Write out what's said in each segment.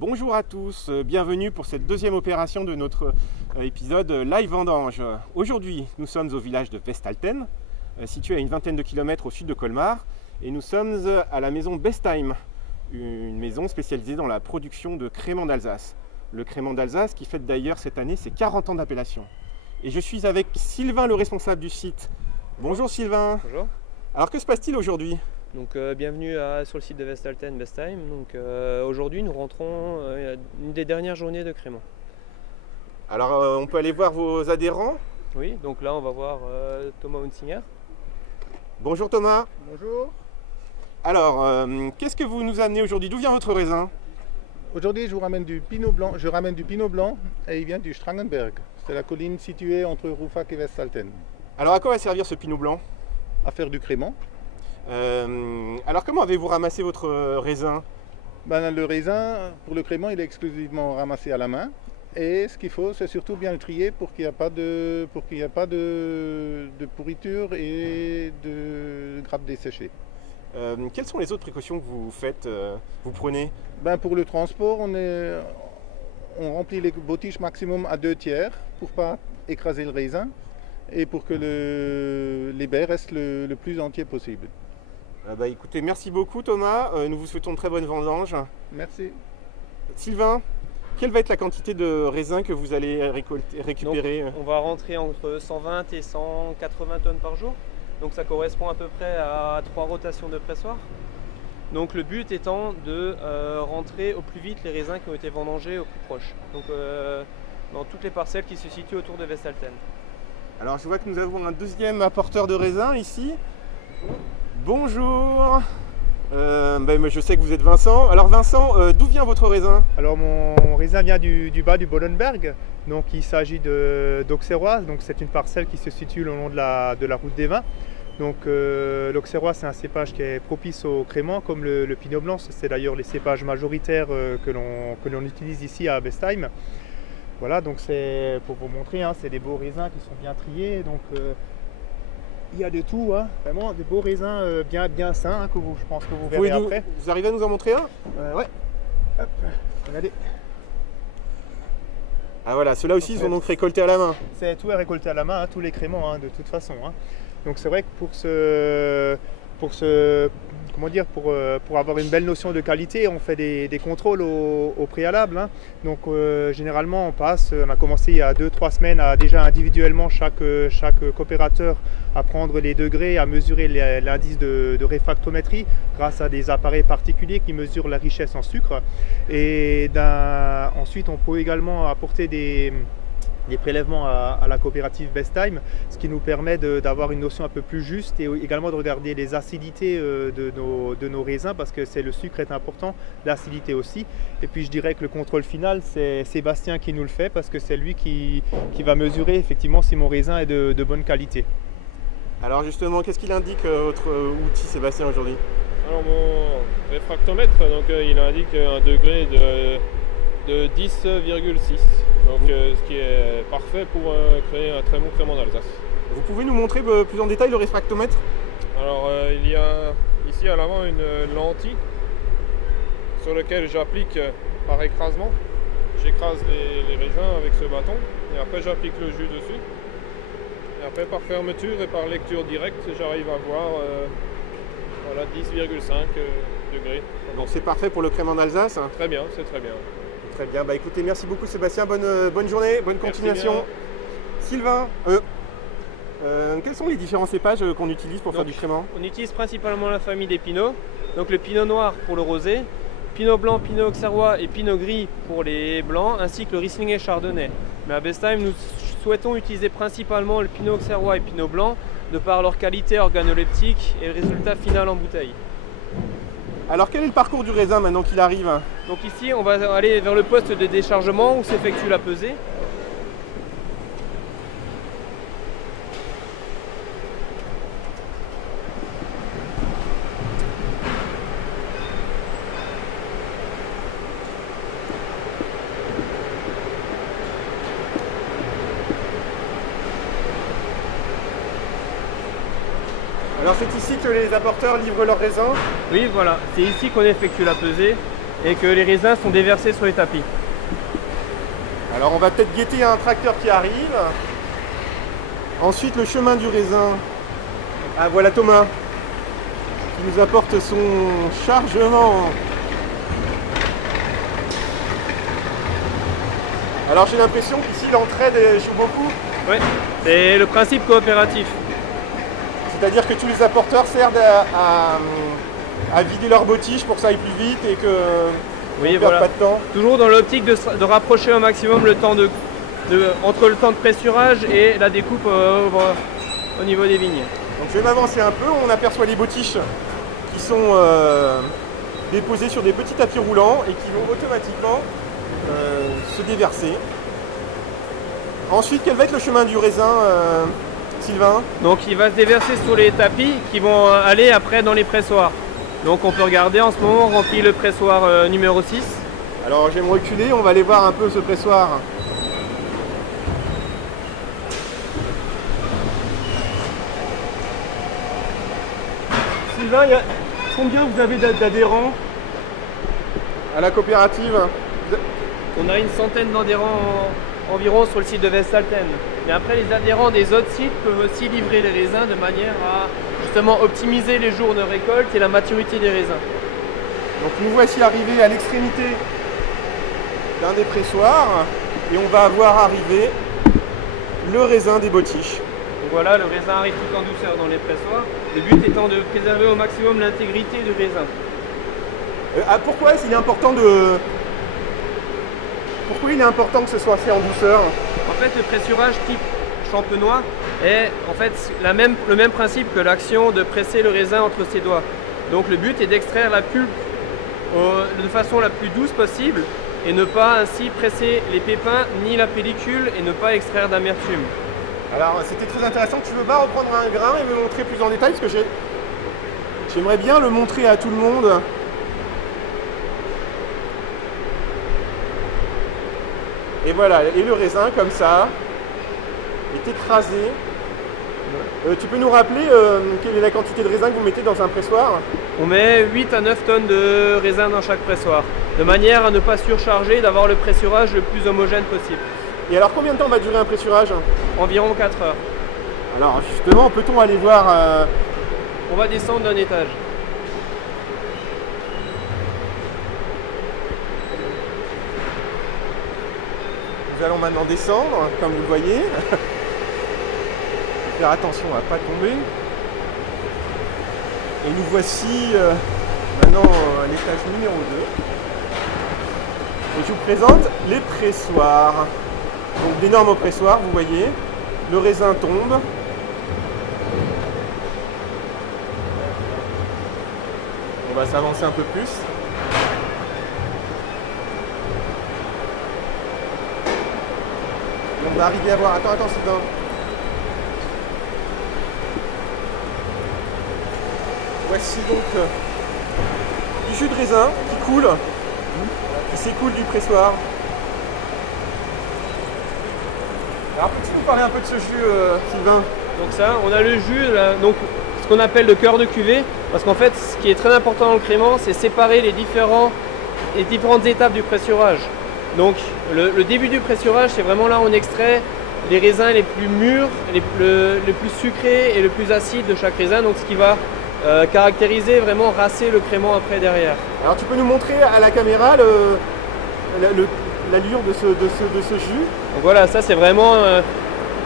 Bonjour à tous, bienvenue pour cette deuxième opération de notre épisode Live Vendange. Aujourd'hui, nous sommes au village de Westalten, situé à une vingtaine de kilomètres au sud de Colmar, et nous sommes à la maison Bestheim, une maison spécialisée dans la production de crémant d'Alsace. Le crémant d'Alsace qui fête d'ailleurs cette année ses 40 ans d'appellation. Et je suis avec Sylvain, le responsable du site. Bonjour Sylvain. Bonjour. Alors que se passe-t-il aujourd'hui ? Donc bienvenue sur le site de Westalten, Bestheim. Donc aujourd'hui nous rentrons une des dernières journées de crémant. Alors on peut aller voir vos adhérents. Oui, donc là on va voir Thomas Hunsinger. Bonjour Thomas. Bonjour. Alors, qu'est-ce que vous nous amenez aujourd'hui ? D'où vient votre raisin ? Aujourd'hui, je vous ramène du pinot blanc. Je ramène du pinot blanc et il vient du Strangenberg. C'est la colline située entre Rouffach et Westalten. Alors, à quoi va servir ce pinot blanc ? À faire du crémant. Alors, comment avez-vous ramassé votre raisin ? Le raisin, pour le crémant, il est exclusivement ramassé à la main. Et ce qu'il faut, c'est surtout bien le trier pour qu'il n'y ait pas de pourriture et de grappes desséchées. Quelles sont les autres précautions que vous faites, vous prenez ? Pour le transport, on remplit les bottiges maximum à 2/3 pour ne pas écraser le raisin et pour que les baies restent le plus entier possible. Écoutez, merci beaucoup Thomas, nous vous souhaitons de très bonnes vendanges. Merci. Sylvain, quelle va être la quantité de raisin que vous allez récupérer ? Donc, on va rentrer entre 120 et 180 tonnes par jour. Donc ça correspond à peu près à 3 rotations de pressoir. Donc le but étant de rentrer au plus vite les raisins qui ont été vendangés au plus proche. Donc dans toutes les parcelles qui se situent autour de Westalten. Alors je vois que nous avons un deuxième apporteur de raisin ici. Bonjour. Je sais que vous êtes Vincent. Alors Vincent, d'où vient votre raisin ? Alors mon raisin vient du bas du Bollenberg. Donc il s'agit d'Auxerrois. Donc c'est une parcelle qui se situe le long de la route des vins. Donc l'Auxerrois, c'est un cépage qui est propice au crémant, comme le pinot blanc. C'est d'ailleurs les cépages majoritaires que l'on utilise ici à Bestheim. Voilà, donc c'est pour vous montrer, c'est des beaux raisins qui sont bien triés. Donc il y a de tout, vraiment des beaux raisins bien sains que je pense que vous verrez après. Vous arrivez à nous en montrer un ? Ouais. Hop, regardez. Ah voilà, ceux-là aussi, ils sont donc récoltés à la main. Tout est récolté à la main, tous les crémants, de toute façon. Donc c'est vrai que pour avoir une belle notion de qualité, on fait des contrôles au préalable. Donc généralement on a commencé il y a 2-3 semaines à déjà individuellement chaque coopérateur à prendre les degrés, à mesurer l'indice de réfractométrie grâce à des appareils particuliers qui mesurent la richesse en sucre. Et ensuite on peut également apporter des prélèvements à la coopérative Bestheim, ce qui nous permet d'avoir une notion un peu plus juste et également de regarder les acidités de nos raisins, parce que le sucre est important, l'acidité aussi. Et puis je dirais que le contrôle final, c'est Sébastien qui nous le fait, parce que c'est lui qui va mesurer effectivement si mon raisin est de bonne qualité. Alors justement, qu'est-ce qu'il indique votre outil Sébastien aujourd'hui ? Alors mon réfractomètre, donc, il indique un degré de 10,6. Donc ce qui est parfait pour créer un très bon crémant d'Alsace. Vous pouvez nous montrer plus en détail le réfractomètre ? Alors il y a ici à l'avant une lentille sur laquelle j'applique par écrasement. J'écrase les raisins avec ce bâton et après j'applique le jus dessus. Et après par fermeture et par lecture directe, j'arrive à voir 10,5 degrés. Donc c'est parfait pour le crémant d'Alsace ? Très bien, c'est très bien. Très bien, écoutez, merci beaucoup Sébastien, bonne journée, bonne continuation. Sylvain, quels sont les différents cépages qu'on utilise pour faire du crémant ? On utilise principalement la famille des pinots. Donc le pinot noir pour le rosé, pinot blanc, pinot auxerrois et pinot gris pour les blancs, ainsi que le Riesling et chardonnay. Mais à Bestheim, nous souhaitons utiliser principalement le pinot auxerrois et pinot blanc de par leur qualité organoleptique et le résultat final en bouteille. Alors quel est le parcours du raisin maintenant qu'il arrive ? Donc ici on va aller vers le poste de déchargement où s'effectue la pesée. Alors c'est ici que les apporteurs livrent leurs raisins ? Oui, voilà, c'est ici qu'on effectue la pesée. et que les raisins sont déversés sur les tapis. Alors on va peut-être guetter un tracteur qui arrive. Ensuite le chemin du raisin. Ah voilà Thomas qui nous apporte son chargement. Alors j'ai l'impression qu'ici l'entraide joue beaucoup. Oui, c'est le principe coopératif. C'est-à-dire que tous les apporteurs servent à vider leur bottiche pour que ça aille plus vite et que oui, on perde pas de temps. Toujours dans l'optique de rapprocher au maximum le temps entre le temps de pressurage et la découpe au niveau des vignes. Donc je vais m'avancer un peu, on aperçoit les bottiches qui sont déposées sur des petits tapis roulants et qui vont automatiquement se déverser. Ensuite, quel va être le chemin du raisin, Sylvain? Donc il va se déverser sur les tapis qui vont aller après dans les pressoirs. Donc on peut regarder en ce moment, on remplit le pressoir numéro 6. Alors je vais me reculer, on va aller voir un peu ce pressoir. Sylvain, combien vous avez d'adhérents à la coopérative? On a une centaine d'adhérents environ sur le site de Vestalten. Mais après, les adhérents des autres sites peuvent aussi livrer les raisins de manière à justement optimiser les jours de récolte et la maturité des raisins. Donc nous voici arrivés à l'extrémité d'un des pressoirs et on va voir arriver le raisin des bottiches. Donc voilà, le raisin arrive tout en douceur dans les pressoirs. Le but étant de préserver au maximum l'intégrité du raisin. Pourquoi il est important que ce soit fait en douceur? En fait, le pressurage type champenois est en fait le même principe que l'action de presser le raisin entre ses doigts. Donc le but est d'extraire la pulpe de façon la plus douce possible et ne pas ainsi presser les pépins ni la pellicule et ne pas extraire d'amertume. Alors c'était très intéressant. Tu veux pas reprendre un grain et me montrer plus en détail parce que j'aimerais bien le montrer à tout le monde. Et voilà, et le raisin comme ça est écrasé. Tu peux nous rappeler quelle est la quantité de raisin que vous mettez dans un pressoir? On met 8 à 9 tonnes de raisin dans chaque pressoir, de manière à ne pas surcharger et d'avoir le pressurage le plus homogène possible. Et alors combien de temps va durer un pressurage? Environ 4 heures. Alors justement, peut-on aller voir On va descendre d'un étage. Nous allons maintenant descendre, comme vous le voyez. Faire attention à ne pas tomber. Et nous voici maintenant à l'étage numéro 2. Et je vous présente les pressoirs. Donc d'énormes pressoirs, vous voyez. Le raisin tombe. On va s'avancer un peu plus. On va arriver à voir. Attends, Sylvain. Voici donc du jus de raisin qui coule, qui s'écoule du pressoir. Alors peux-tu nous parler un peu de ce jus, Sylvain? Donc ça, on a le jus, là, donc ce qu'on appelle le cœur de cuvée, parce qu'en fait, ce qui est très important dans le crément, c'est séparer les différentes étapes du pressurage. Donc le début du pressurage, c'est vraiment là où on extrait les raisins les plus mûrs, les plus sucrés et le plus acides de chaque raisin, donc ce qui va caractériser, vraiment racer le crément après derrière. Alors tu peux nous montrer à la caméra l'allure de ce jus? Donc voilà, ça c'est vraiment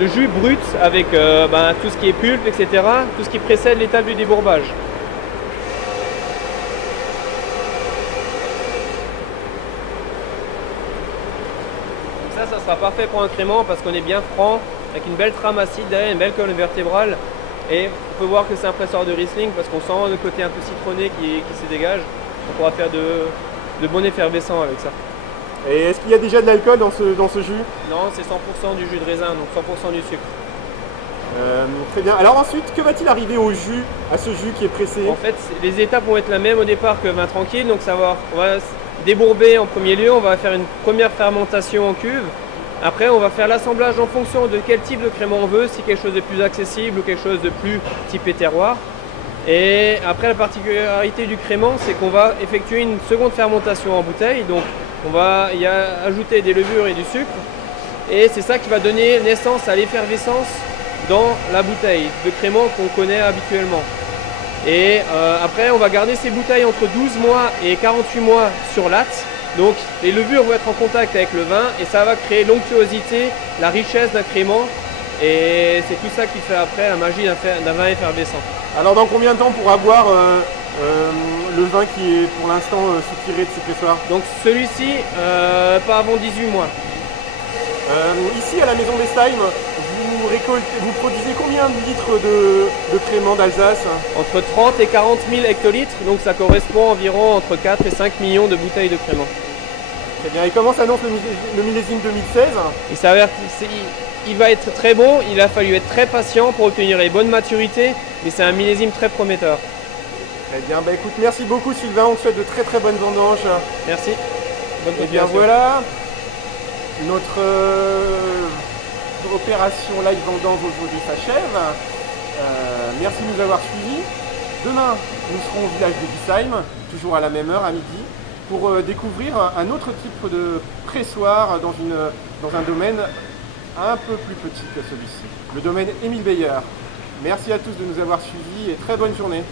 le jus brut avec tout ce qui est pulpe, etc., tout ce qui précède l'étape du débourbage. Ça sera parfait pour un crément parce qu'on est bien franc, avec une belle trame acide derrière, une belle colonne vertébrale. Et on peut voir que c'est un pressoir de Riesling parce qu'on sent le côté un peu citronné qui se dégage. On pourra faire de bons effervescents avec ça. Et est-ce qu'il y a déjà de l'alcool dans ce jus? Non, c'est 100% du jus de raisin, donc 100% du sucre. Très bien. Alors ensuite, que va-t-il arriver au jus, à ce jus qui est pressé? En fait, les étapes vont être la même au départ que vin tranquille. Donc on va débourber en premier lieu, on va faire une première fermentation en cuve. Après, on va faire l'assemblage en fonction de quel type de crément on veut, si quelque chose de plus accessible ou quelque chose de plus typé terroir. Et après, la particularité du crément, c'est qu'on va effectuer une seconde fermentation en bouteille. Donc on va y ajouter des levures et du sucre. Et c'est ça qui va donner naissance à l'effervescence dans la bouteille de crément qu'on connaît habituellement. Et après, on va garder ces bouteilles entre 12 mois et 48 mois sur latte. Donc les levures vont être en contact avec le vin et ça va créer l'onctuosité, la richesse d'un crément. Et c'est tout ça qui fait après la magie d'un vin effervescent. Alors dans combien de temps on pourra boire le vin qui est pour l'instant soutiré de ce pressoir? Donc celui-ci, pas avant 18 mois. Ici à la maison Bestheim, vous produisez combien de litres de crément d'Alsace? Entre 30 et 40 000 hectolitres, donc ça correspond environ entre 4 et 5 millions de bouteilles de crément. Très bien, et comment s'annonce le millésime 2016? Il s'avère qu'il va être très bon, il a fallu être très patient pour obtenir les bonnes maturités, mais c'est un millésime très prometteur. Très bien, bah écoute, merci beaucoup Sylvain, on te souhaite de très très bonnes vendanges. Merci. Bonne Et bien continuation. voilà, notre opération live vendange aujourd'hui s'achève. Merci de nous avoir suivis. Demain, nous serons au village de Bissheim, toujours à la même heure, à midi, pour découvrir un autre type de pressoir dans un domaine un peu plus petit que celui-ci, le domaine Émile Beyer. Merci à tous de nous avoir suivis et très bonne journée.